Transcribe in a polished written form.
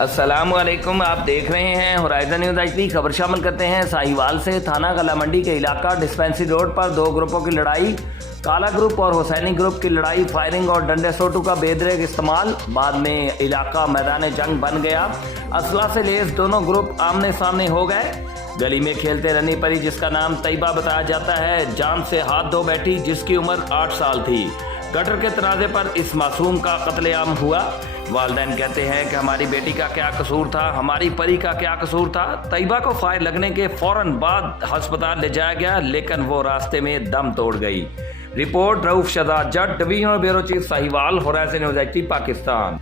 अस्सलामुअलैकुम, आप देख रहे हैं होराइजन न्यूज़ एचडी। खबर शामिल करते हैं साहिवाल से। थाना गला मंडी के इलाका डिस्पेंसरी रोड पर दो ग्रुपों की लड़ाई। काला ग्रुप और हुसैनी ग्रुप की लड़ाई, फायरिंग और डंडे सोटू का बेदरेक इस्तेमाल। बाद में इलाका मैदान जंग बन गया। असला से लेस दोनों ग्रुप आमने सामने हो गए। गली में खेलते रहनी परी, जिसका नाम तैयबा बताया जाता है, जान से हाथ धो बैठी, जिसकी उम्र 8 साल थी। गटर के तनाजे पर इस मासूम का कत्लेआम हुआ। वालिदैन कहते हैं कि हमारी बेटी का क्या कसूर था, हमारी परी का क्या कसूर था। तैयबा को फायर लगने के फौरन बाद अस्पताल ले जाया गया, लेकिन वो रास्ते में दम तोड़ गई। Report Rauf Shahzad Jat, divisional bureau chief Sahiwal, Horizon News HD, Pakistan.